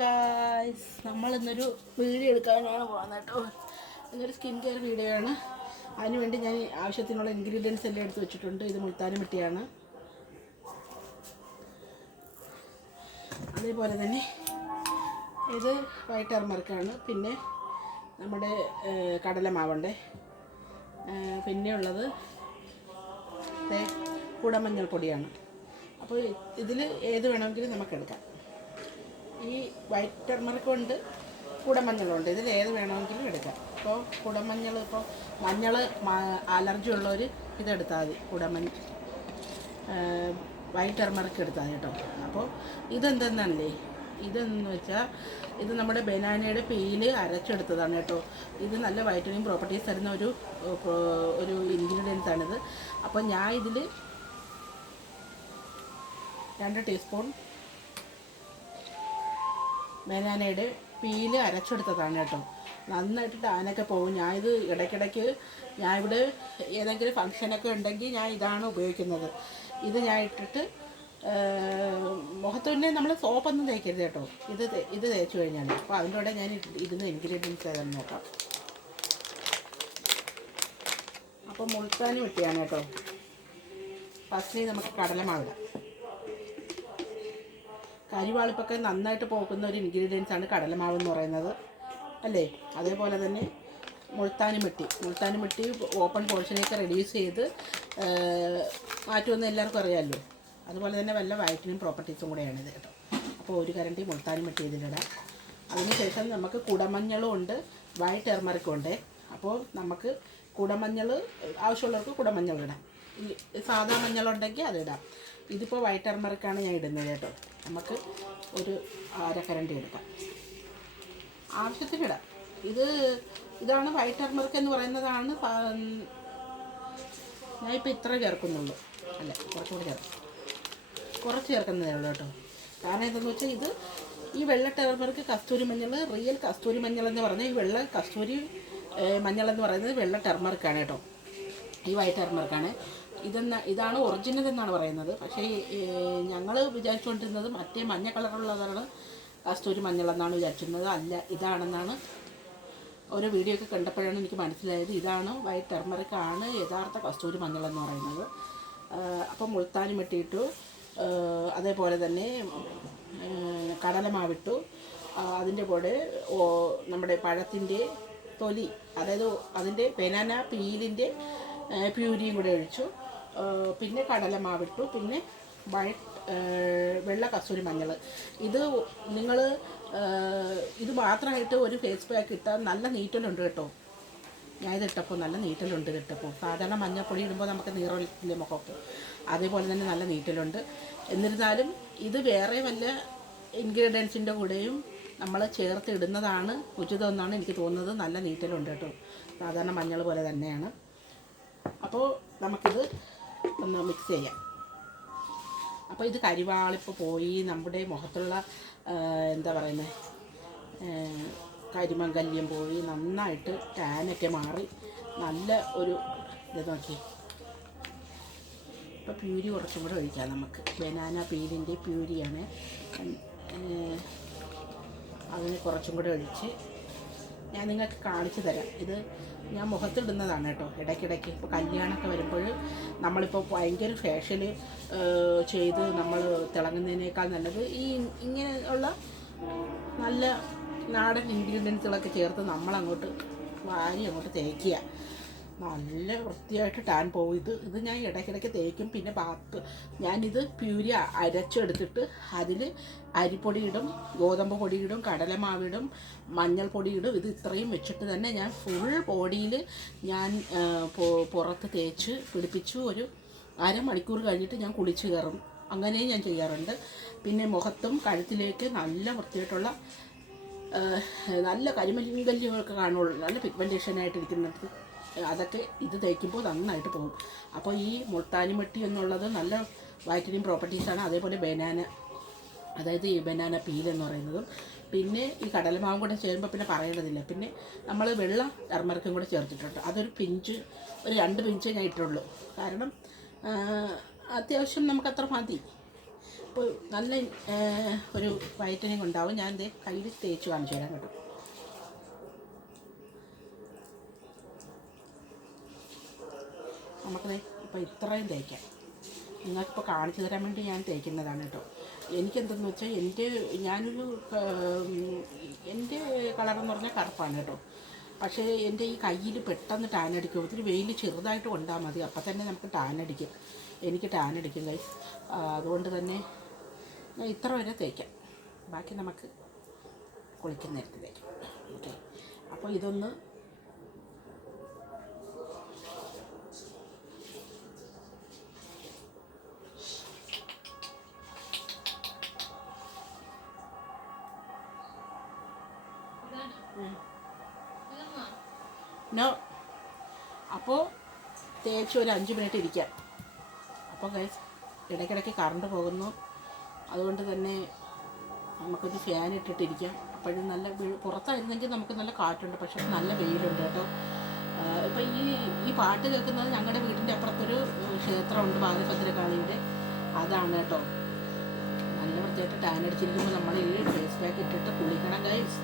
Guys, നമ്മളിന്നൊരു video എടുക്കാനാണ് പോകുന്നത് കേട്ടോ. ഇതൊരു സ്കിൻ കെയർ വീഡിയോ ആണ്. അതിനുവേണ്ടി ഞാൻ ആവശ്യത്തിനുള്ള ഇൻഗ്രീഡിയൻസ് എല്ലാം എടുത്ത് വെച്ചിട്ടുണ്ട്. ഇത് മുൾത്താനി മിട്ടിയാണ്. അതേപോലെ തന്നെ ഇത് വൈറ്റ് ടർമറിക്കാണ്. പിന്നെ നമ്മുടെ കടലമാവുണ്ട്. പിന്നെ ഉള്ളത് കുടമഞ്ഞൾ പൊടിയാണ്. അപ്പോൾ ഇതിൽ ഏത് വേണമെങ്കിലും നമുക്കെടുക്കാം. ഈ വൈറ്റ് ടർമറിക് ഉണ്ട്, കുടമഞ്ഞളുണ്ട്. ഇതിൽ ഏത് വേണമെങ്കിലും എടുക്കാം. ഇപ്പോൾ കുടമഞ്ഞൾ, ഇപ്പോൾ മഞ്ഞൾ അലർജി ഉള്ളവർ ഇതെടുത്താൽ മതി. വൈറ്റ് ടർമറിക് എടുത്താൽ കേട്ടോ. അപ്പോൾ ഇതെന്തെന്നല്ലേ, ഇതെന്ന് വെച്ചാൽ ഇത് നമ്മുടെ ബനാനയുടെ പീല് അരച്ചെടുത്തതാണ് കേട്ടോ. ഇത് നല്ല വൈറ്റമിൻ പ്രോപ്പർട്ടീസ് തരുന്ന ഒരു ഇൻഗ്രീഡിയൻസ് ആണിത്. അപ്പോൾ ഞാൻ ഇതിൽ 2 ടീസ്പൂൺ ബനാനയുടെ പീല് അരച്ചെടുത്തതാണ് കേട്ടോ. നന്നായിട്ട് ടാനൊക്കെ പോകും. ഞാനിത് ഇടയ്ക്കിടയ്ക്ക് ഇവിടെ ഏതെങ്കിലും ഫങ്ഷനൊക്കെ ഉണ്ടെങ്കിൽ ഞാൻ ഇതാണ് ഉപയോഗിക്കുന്നത്. ഇത് ഞാൻ ഇട്ടിട്ട് മുഖത്ത് പിന്നെ നമ്മൾ സോപ്പൊന്നും തേക്കരുത് കേട്ടോ. ഇത് തേച്ച് കഴിഞ്ഞാൽ. അപ്പോൾ അതിൻ്റെ കൂടെ ഞാൻ ഇരുന്ന് ഇൻഗ്രീഡിയൻസ് ഏതാണെന്ന് നോക്കാം. അപ്പോൾ മുൾത്താനി മിട്ടിയാണ് കേട്ടോ. ഫസ്റ്റ് നമുക്ക് കടലമാവിടാം. കരിവാളിപ്പൊക്കെ നന്നായിട്ട് പോകുന്ന ഒരു ഇൻഗ്രീഡിയൻസ് ആണ് കടലമാവ് എന്ന് പറയുന്നത് അല്ലേ. അതേപോലെ തന്നെ മുൾത്താനി മിട്ടി ഓപ്പൺ പോർഷനൊക്കെ റെഡ്യൂസ് ചെയ്ത് മാറ്റുമെന്ന് എല്ലാവർക്കും അറിയാമല്ലോ. അതുപോലെ തന്നെ വല്ല വൈറ്റമിൻ പ്രോപ്പർട്ടീസും കൂടെയാണ് ഇത് കേട്ടോ. അപ്പോൾ ഒരു കരണ്ടി മുൾത്താനി മിട്ടി ഇതിലിടാം. അതിനുശേഷം നമുക്ക് കുടമഞ്ഞളും ഉണ്ട്, വൈറ്റ് ടർമറിക്കും ഉണ്ട്. അപ്പോൾ നമുക്ക് കുടമഞ്ഞൾ ആവശ്യമുള്ളവർക്ക് കുടമഞ്ഞൾ ഇടാം. ഈ സാധാ മഞ്ഞളുണ്ടെങ്കിൽ അതിടാം. ഇതിപ്പോൾ വൈറ്റ് ടർമറിക്കാണ് ഞാൻ ഇടുന്നത് കേട്ടോ. നമുക്ക് ഒരു അരക്കരണ്ടി എടുക്കാം, ആവശ്യത്തിനിടാം. ഇതാണ് വൈറ്റ് ടർമറിക് എന്ന് പറയുന്നതാണ്. ഞാനിപ്പോൾ ഇത്ര ചേർക്കുന്നുള്ളൂ, അല്ല കുറച്ച് ചേർക്കുന്നതേ ഉള്ളൂ കേട്ടോ. കാരണം എന്താണെന്ന് വെച്ചാൽ ഈ വെള്ള ടർമറിക് കസ്തൂരി മഞ്ഞൾ, റിയൽ കസ്തൂരി മഞ്ഞൾ എന്ന് പറഞ്ഞാൽ ഈ വെള്ള കസ്തൂരി മഞ്ഞൾ എന്ന് പറയുന്നത് വെള്ള ടർമറിക്കാണ് കേട്ടോ. ഈ വൈറ്റ് ടർമറിക്കാണ്. ഇതാണ് ഒറിജിനൽ എന്നാണ് പറയുന്നത്. പക്ഷേ ഞങ്ങൾ വിചാരിച്ചുകൊണ്ടിരുന്നത് മറ്റേ മഞ്ഞ കളറുള്ളതാണ് കസ്തൂരി മഞ്ഞൾ എന്നാണ് വിചാരിച്ചിരുന്നത്. അല്ല, ഇതാണെന്നാണ് ഓരോ വീഡിയോ ഒക്കെ കണ്ടപ്പോഴാണ് എനിക്ക് മനസ്സിലായത്. ഇതാണ് വൈറ്റ് ടർമറിക്കാണ് യഥാർത്ഥ കസ്തൂരി മഞ്ഞൾ എന്ന് പറയുന്നത്. അപ്പം മുൾത്താനി മിട്ടിയിട്ടു, അതേപോലെ തന്നെ കടലമാവിട്ടു. അതിൻ്റെ കൂടെ നമ്മുടെ പഴത്തിൻ്റെ തൊലി, അതായത് അതിൻ്റെ ബനാന പീലിൻ്റെ പ്യൂരിയും കൂടെ ഒഴിച്ചു. പിന്നെ കടലമാവിട്ടു. പിന്നെ വെള്ള കസ്തൂരി മഞ്ഞൾ. നിങ്ങൾ ഇത് മാത്രമായിട്ട് ഒരു ഫേസ് പാക്ക് ഇട്ടാൽ നല്ല നീറ്റലുണ്ട് കേട്ടോ. ഞാനിതിട്ടപ്പോൾ നല്ല നീറ്റലുണ്ട് കിട്ടപ്പോൾ. സാധാരണ മഞ്ഞൾപ്പൊടി ഇടുമ്പോൾ നമുക്ക് നീറൊലിക്കില്ലേ മുഖമൊക്കെ, അതേപോലെ തന്നെ നല്ല നീറ്റലുണ്ട്. എന്നിരുന്നാലും ഇത് വേറെ വല്ല ഇൻഗ്രീഡിയൻസിൻ്റെ കൂടെയും നമ്മൾ ചേർത്ത് ഇടുന്നതാണ് ഉചിതമെന്നാണ് എനിക്ക് തോന്നുന്നത്. നല്ല നീറ്റലുണ്ട് കേട്ടോ, സാധാരണ മഞ്ഞൾ പോലെ തന്നെയാണ്. അപ്പോൾ നമുക്കിത് ഒന്ന് മിക്സ് ചെയ്യാം. അപ്പോൾ ഇത് കരിവാളിപ്പോൾ പോയി നമ്മുടെ മുഖത്തുള്ള എന്താ പറയുന്നത് കരിമംഗല്യം പോയി, നന്നായിട്ട് ടാനൊക്കെ മാറി നല്ല ഒരു ഇത് നോക്കി. ഇപ്പോൾ പ്യൂരി കുറച്ചും കൂടെ ഒഴിക്കാം നമുക്ക്. ബനാന പീലിൻ്റെ പ്യൂരിയാണ്. അതിന് കുറച്ചും കൂടെ ഒഴിച്ച് ഞാൻ നിങ്ങൾക്ക് കാണിച്ചു തരാം. ഇത് ഞാൻ മുഖത്തിടുന്നതാണ് കേട്ടോ. ഇടയ്ക്കിടയ്ക്ക് ഇപ്പോൾ കല്യാണമൊക്കെ വരുമ്പോൾ നമ്മളിപ്പോൾ ഭയങ്കര ഫേഷ്യൽ ചെയ്ത് നമ്മൾ തിളങ്ങുന്നതിനേക്കാൾ നല്ലത് ഇങ്ങനെ ഉള്ള നല്ല നാടൻ ഇൻഗ്രീഡിയൻസുകളൊക്കെ ചേർത്ത് നമ്മളങ്ങോട്ട് അങ്ങോട്ട് തേക്കുക. നല്ല വൃത്തിയായിട്ട് ടാൻ പോകും. ഇത് ഞാൻ ഇടയ്ക്കിടയ്ക്ക് തേക്കും. പിന്നെ ഞാനിത് പ്യൂരി അരച്ചെടുത്തിട്ട് അതിൽ അരിപ്പൊടി ഇടും, ഗോതമ്പ് പൊടി ഇടും, കടലമാവിടും, മഞ്ഞൾപ്പൊടി ഇടും. ഇത് ഇത്രയും വെച്ചിട്ട് തന്നെ ഞാൻ ഫുൾ ബോഡിയിൽ ഞാൻ പുറത്ത് തേച്ച് പിടിപ്പിച്ചു. ഒരു അരമണിക്കൂർ കഴിഞ്ഞിട്ട് ഞാൻ കുളിച്ച് കയറും. അങ്ങനെയും ഞാൻ ചെയ്യാറുണ്ട്. പിന്നെ മുഖത്തും കഴുത്തിലേക്ക് നല്ല വൃത്തിയായിട്ടുള്ള നല്ല കരിമല്യങ്ങളൊക്കെ കാണുള്ളൂ, നല്ല പിഗ്മെൻറ്റേഷനായിട്ടിരിക്കുന്നത്. അതൊക്കെ ഇത് തേക്കുമ്പോൾ നന്നായിട്ട് പോകും. അപ്പോൾ ഈ മുൾത്താനി മിട്ടി എന്നുള്ളത് നല്ല വൈറ്റമിൻ പ്രോപ്പർട്ടീസാണ്. അതേപോലെ അതായത് ഈ ബനാന പീൽ എന്ന് പറയുന്നതും. പിന്നെ ഈ കടലമാവും കൂടെ ചേരുമ്പോൾ പിന്നെ പറയേണ്ടതില്ല. പിന്നെ നമ്മൾ വെള്ള ടർമറിക്കും കൂടെ ചേർത്തിട്ടുണ്ട്. അതൊരു ഒരു 2 പിഞ്ച് ഞാൻ ഇട്ടുള്ളൂ. കാരണം അത്യാവശ്യം നമുക്കത്ര മതി. അപ്പോൾ നല്ല ഒരു വൈറ്റനിങ് ഉണ്ടാവും. ഞാൻ ഇത് കയ്യിൽ തേച്ച് കാണിച്ചു തരാം കേട്ടോ. നമുക്കത് ഇപ്പോൾ ഇത്രയും തേക്കാം. നിങ്ങൾക്കിപ്പോൾ കാണിച്ചു തരാൻ വേണ്ടി ഞാൻ തേക്കുന്നതാണ് കേട്ടോ. എനിക്കെന്തെന്ന് വെച്ചാൽ എൻ്റെ കളറെന്ന് പറഞ്ഞാൽ കറുപ്പാണ് കേട്ടോ. പക്ഷേ എൻ്റെ ഈ കയ്യിൽ പെട്ടെന്ന് ടാൻ അടിക്കും. ഒത്തിരി വെയിൽ ചെറുതായിട്ട് കൊണ്ടാൽ മതി, അപ്പം തന്നെ നമുക്ക് ടാൻ അടിക്കും. എനിക്ക് ടാൻ അടിക്കും ഗൈസ്. അതുകൊണ്ട് തന്നെ ഞാൻ ഇത്ര വരെ തേക്കാം. ബാക്കി നമുക്ക് കുളിക്കുന്ന നേരത്ത് തേക്കാം. ഓക്കെ, അപ്പോൾ ഇതൊന്ന് അപ്പോൾ തേച്ച് ഒരു 5 മിനിറ്റ് ഇരിക്കാം. അപ്പോൾ ഗൈസ് ഇടയ്ക്കിടയ്ക്ക് കറണ്ട് പോകുന്നു, അതുകൊണ്ട് തന്നെ നമുക്കൊരു ഫാൻ ഇട്ടിട്ടിരിക്കാം. അപ്പോഴും നല്ല പുറത്തായിരുന്നെങ്കിൽ നമുക്ക് നല്ല കാറ്റുണ്ട്, പക്ഷേ നല്ല വെയിലുണ്ട് കേട്ടോ. ഇപ്പോൾ ഈ പാട്ട് കേൾക്കുന്നത് ഞങ്ങളുടെ വീടിൻ്റെ അപ്പുറത്തൊരു ക്ഷേത്രമുണ്ട്, ബാലഭദ്രകാളിയുടെ. അതാണ് കേട്ടോ. നല്ല വൃത്തിയായിട്ട് ടാൻ അടിച്ചിരിക്കുമ്പോൾ നമ്മൾ ഈ ഫേസ് പാക്ക് ഇട്ടിട്ട് കുളിക്കണം ഗൈസ്.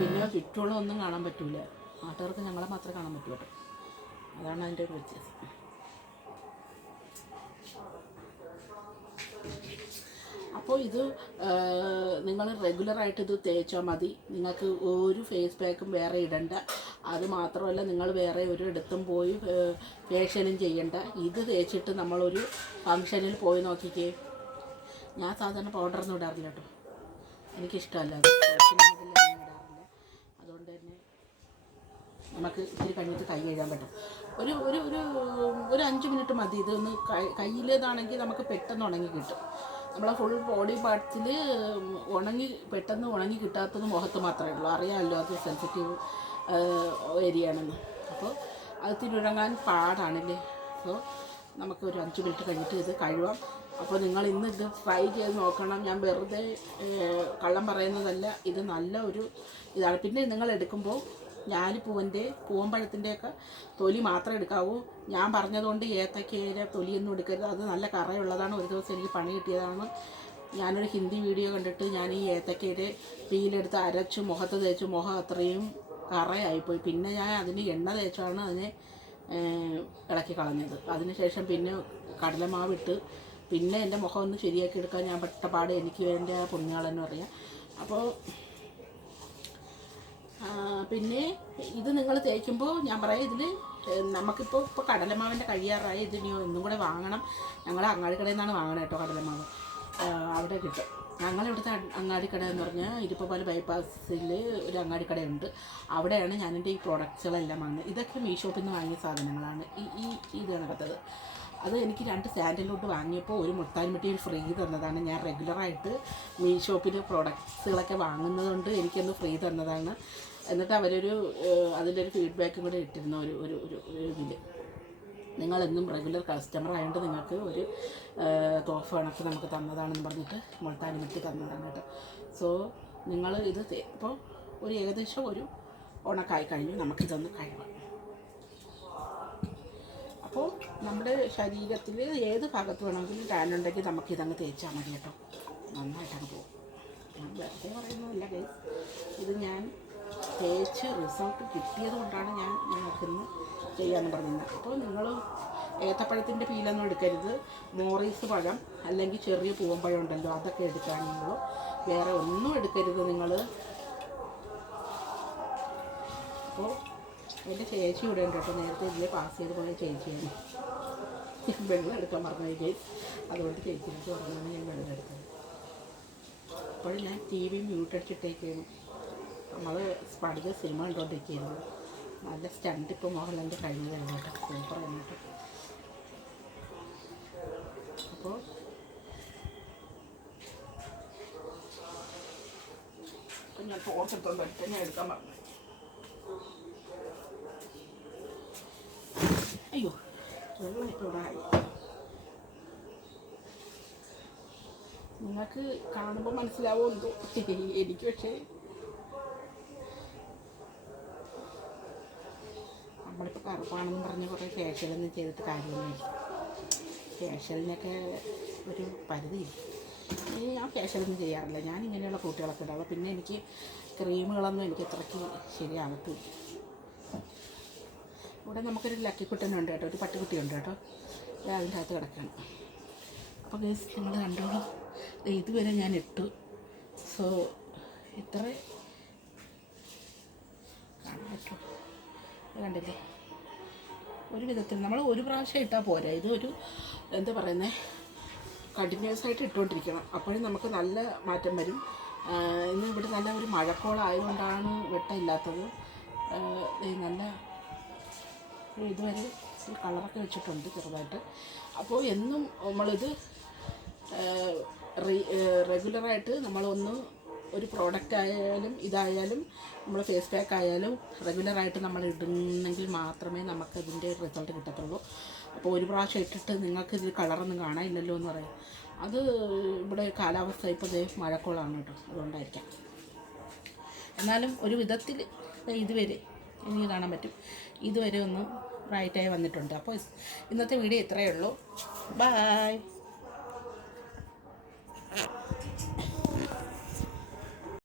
പിന്നെ ചുറ്റുള്ള ഒന്നും കാണാൻ പറ്റില്ല, നാട്ടുകാർക്ക് ഞങ്ങളെ മാത്രമേ കാണാൻ പറ്റൂ കേട്ടോ. അതാണ് അതിൻ്റെ ഒരു വ്യത്യാസം. അപ്പോൾ ഇത് നിങ്ങൾ റെഗുലറായിട്ട് ഇത് തേച്ചാൽ മതി. നിങ്ങൾക്ക് ഒരു ഫേസ് പാക്കും വേറെ ഇടണ്ട. അത് മാത്രമല്ല, നിങ്ങൾ വേറെ ഒരു ഇടത്തും പോയി ഫേഷ്യലും ചെയ്യണ്ട. ഇത് തേച്ചിട്ട് നമ്മളൊരു ഫങ്ഷനിൽ പോയി നോക്കിക്കേ. ഞാൻ സാധാരണ പൗഡറൊന്നും ഇടാറില്ല കേട്ടോ, എനിക്കിഷ്ടമല്ല അത്. അതുകൊണ്ട് തന്നെ നമുക്ക് ഇത്തിരി കഴിഞ്ഞിട്ട് കൈ കഴുകാൻ പറ്റും. ഒരു 5 മിനിറ്റ് മതി. ഇതൊന്ന് കയ്യിലേതാണെങ്കിൽ നമുക്ക് പെട്ടെന്ന് ഉണങ്ങി കിട്ടും. നമ്മളെ ഫുൾ ബോഡി പാർട്സിൽ പെട്ടെന്ന് ഉണങ്ങി കിട്ടാത്തത് മുഖത്ത് മാത്രമേ ഉള്ളൂ. അറിയാമല്ലോ, അത് സെൻസിറ്റീവ് ഏരിയ ആണെന്ന്. അപ്പോൾ അത് തിരുഴങ്ങാൻ പാടാണല്ലേ. സോ നമുക്ക് ഒരു 5 മിനിറ്റ് കഴിഞ്ഞിട്ട് ഇത് കഴുകാം. അപ്പോൾ നിങ്ങൾ ഇന്ന് ഇത് ട്രൈ ചെയ്ത് നോക്കണം. ഞാൻ വെറുതെ കള്ളം പറയുന്നതല്ല, ഇത് നല്ല ഒരു ഇതാണ്. പിന്നെ നിങ്ങൾ എടുക്കുമ്പോൾ പൂവമ്പഴത്തിൻ്റെയൊക്കെ തൊലി മാത്രമേ എടുക്കാവൂ. ഞാൻ പറഞ്ഞതുകൊണ്ട് ഏത്തക്കയിലെ തൊലിയൊന്നും എടുക്കരുത്, അത് നല്ല കറയുള്ളതാണ്. ഒരു ദിവസം എനിക്ക് പണി കിട്ടിയതാണ്. ഞാനൊരു ഹിന്ദി വീഡിയോ കണ്ടിട്ട് ഞാൻ ഈ ഏത്തക്കയുടെ പീലെടുത്ത് അരച്ച് മുഖത്ത് തേച്ച് മുഖം അത്രയും കറയായിപ്പോയി. പിന്നെ ഞാൻ അതിന് എണ്ണ തേച്ചാണ് അതിനെ ഇളക്കി കളഞ്ഞത്. അതിനുശേഷം പിന്നെ കടലമാവിട്ട് പിന്നെ എൻ്റെ മുഖം ഒന്ന് ശരിയാക്കി എടുക്കാൻ ഞാൻ പെട്ടപാട്. എനിക്ക് എൻ്റെ പുണ്യാളെന്ന് പറയാം. അപ്പോൾ പിന്നെ ഇത് നിങ്ങൾ തേക്കുമ്പോൾ ഞാൻ പറയാം, ഇതിൽ നമുക്കിപ്പോൾ കടലമാവിൻ്റെ കഴിയാറായി. ഇതിന് ഒന്നും കൂടെ വാങ്ങണം. ഞങ്ങൾ അങ്ങാടിക്കടയിൽ നിന്നാണ് വാങ്ങണം കേട്ടോ കടലമാവ്. അവിടെ കിട്ടും. ഞങ്ങളിവിടുത്തെ അങ്ങാടിക്കട എന്ന് പറഞ്ഞാൽ ഇരുപ്പപ്പാല് ബൈപ്പാസിൽ ഒരു അങ്ങാടിക്കടയുണ്ട്. അവിടെയാണ് ഞാനെൻ്റെ ഈ പ്രോഡക്റ്റ്സുകളെല്ലാം വാങ്ങുന്നത്. ഇതൊക്കെ മീഷോപ്പിൽ നിന്ന് വാങ്ങിയ സാധനങ്ങളാണ്. ഇതാണ് കത്തത്. അത് എനിക്ക് 2 സാൻഡൽവുഡ് വാങ്ങിയപ്പോൾ ഒരു മുട്ടാൻമിട്ടി ഫ്രീ തന്നതാണ്. ഞാൻ റെഗുലറായിട്ട് മീഷോപ്പിൽ പ്രോഡക്ട്സുകളൊക്കെ വാങ്ങുന്നതുകൊണ്ട് എനിക്കൊന്ന് ഫ്രീ തന്നതാണ്. എന്നിട്ട് അവരൊരു അതിൻ്റെ ഒരു ഫീഡ്ബാക്കും കൂടെ ഇട്ടിരുന്ന ഒരു ഇതിൽ, നിങ്ങളെന്നും റെഗുലർ കസ്റ്റമർ ആയതുകൊണ്ട് നിങ്ങൾക്ക് ഒരു തോഫ് കണക്ക് നമുക്ക് തന്നതാണെന്ന് പറഞ്ഞിട്ട് മുൾട്ടാൻമിട്ടി തന്നതാണ് കേട്ടോ. സോ നിങ്ങൾ ഇത് ഇപ്പോൾ ഒരു ഏകദേശം ഒരു ഉണക്കായി കഴിഞ്ഞു. നമുക്കിതൊന്ന് കഴുകാം. അപ്പോൾ നമ്മുടെ ശരീരത്തിൽ ഏത് ഭാഗത്ത് വേണമെങ്കിലും ടാൻ ഉണ്ടെങ്കിൽ നമുക്കിതങ്ങ് തേച്ചാൽ മതി കേട്ടോ. നന്നായിട്ടങ്ങ് പോകും. ഞാൻ വെറുതെ പറയുന്നതല്ല ഗൈസ്, ഇത് ഞാൻ തേച്ച് റിസൾട്ട് കിട്ടിയത് കൊണ്ടാണ് ഞാൻ നിങ്ങൾക്കിന്ന് ചെയ്യാമെന്ന് പറഞ്ഞത്. അപ്പോൾ നിങ്ങൾ ഏത്തപ്പഴത്തിൻ്റെ പീലൊന്നും എടുക്കരുത്. മോറീസ് പഴം അല്ലെങ്കിൽ ചെറിയ പൂവമ്പഴം ഉണ്ടല്ലോ, അതൊക്കെ എടുക്കുകയാണെങ്കിലോ വേറെ ഒന്നും എടുക്കരുത് നിങ്ങൾ. അപ്പോൾ എൻ്റെ ചേച്ചി ഇവിടെ ഉണ്ട് കേട്ടോ. നേരത്തെ ഇതിൽ പാസ് ചെയ്ത് പോയ ചേച്ചിയാണ്. വെള്ളം എടുക്കാൻ പറഞ്ഞു ഗൈസ്. അതുകൊണ്ട് ചേച്ചിക്ക് പറഞ്ഞാണ് ഞാൻ വെള്ളം എടുത്തത്. അപ്പോഴും ഞാൻ ടി വി മ്യൂട്ട് അടിച്ചിട്ടേക്കാണ്. നമ്മൾ സ്പടിക സിനിമ കണ്ടുകൊണ്ടിരിക്കുകയായിരുന്നു. നല്ല സ്റ്റണ്ട് ഇപ്പോൾ മോഹൻലാലിൻ്റെ കഴിഞ്ഞതാണ് കേട്ടോ. സൂപ്പറാണ് കേട്ടോ. അപ്പോൾ ഞാൻ ഫോർച്ചെടുത്തോണ്ട് ഒറ്റ ഞാൻ എടുക്കാൻ പറഞ്ഞു. അയ്യോ, വെള്ളം ഇപ്പോൾ ഇവിടെ ആയി. നിങ്ങൾക്ക് കാണുമ്പോൾ മനസ്സിലാവുമോ എനിക്ക്. പക്ഷേ നമ്മളിപ്പോൾ കറുപ്പാണെന്ന് പറഞ്ഞ് കുറേ ഫേഷ്യലൊന്നും ചെയ്തിട്ട് കാര്യമൊന്നുമില്ല. ഫേഷ്യലിനൊക്കെ ഒരു പരിധിയില്ല. ഇനി ഞാൻ ഫേഷ്യലൊന്നും ചെയ്യാറില്ല, ഞാൻ ഇങ്ങനെയുള്ള കൂട്ടുകളൊക്കെ ഇടാവുള്ളൂ. പിന്നെ എനിക്ക് ക്രീമുകളൊന്നും എനിക്ക് അത്രയ്ക്ക് ശരിയാകത്തില്ല. ഇവിടെ നമുക്കൊരു ലക്കിക്കുട്ടനുണ്ട് കേട്ടോ, ഒരു പട്ടിക്കുട്ടിയുണ്ട് കേട്ടോ, അതിൻ്റെ അകത്ത് കിടക്കണം. അപ്പോൾ ഗൈസ് നിങ്ങൾ കണ്ടോളൂ, ഇതുവരെ ഞാൻ ഇട്ടു. സോ ഇത്ര കാണാൻ പറ്റുമോ, കണ്ടില്ലേ? ഒരു വിധത്തിൽ നമ്മൾ ഒരു പ്രാവശ്യം ഇട്ടാൽ പോരാ, ഇതൊരു എന്താ പറയുന്നത്, കണ്ടിന്യൂസ് ആയിട്ട് ഇട്ടുകൊണ്ടിരിക്കണം, അപ്പോഴും നമുക്ക് നല്ല മാറ്റം വരും. ഇന്ന് ഇവിടെ നല്ല ഒരു മഴക്കോളായതുകൊണ്ടാണ് വെട്ടമില്ലാത്തത്. നല്ല ഇതുവരെ കളറൊക്കെ വെച്ചിട്ടുണ്ട് ചെറുതായിട്ട്. അപ്പോൾ എന്നും നമ്മളിത് റെഗുലറായിട്ട് നമ്മളൊന്ന് ഒരു പ്രോഡക്റ്റ് ആയാലും ഇതായാലും നമ്മൾ ഫേസ് പാക്ക് ആയാലും റെഗുലറായിട്ട് നമ്മൾ ഇടുന്നെങ്കിൽ മാത്രമേ നമുക്കതിൻ്റെ റിസൾട്ട് കിട്ടത്തുള്ളൂ. അപ്പോൾ ഒരു പ്രാവശ്യം ഇട്ടിട്ട് നിങ്ങൾക്ക് ഇതിൽ കളറൊന്നും കാണാനില്ലല്ലോ എന്ന് പറയും. അത് ഇവിടെ കാലാവസ്ഥ ഇപ്പോൾ മഴക്കോളാണ് കേട്ടോ, അതുകൊണ്ടായിരിക്കാം. എന്നാലും ഒരു വിധത്തിൽ ഇതുവരെ എനിക്ക് കാണാൻ പറ്റും, ഇതുവരെ ഒന്ന് ബ്രൈറ്റായി വന്നിട്ടുണ്ട്. അപ്പോൾ ഇന്നത്തെ വീഡിയോ ഇത്രയേ ഉള്ളൂ. ബൈ.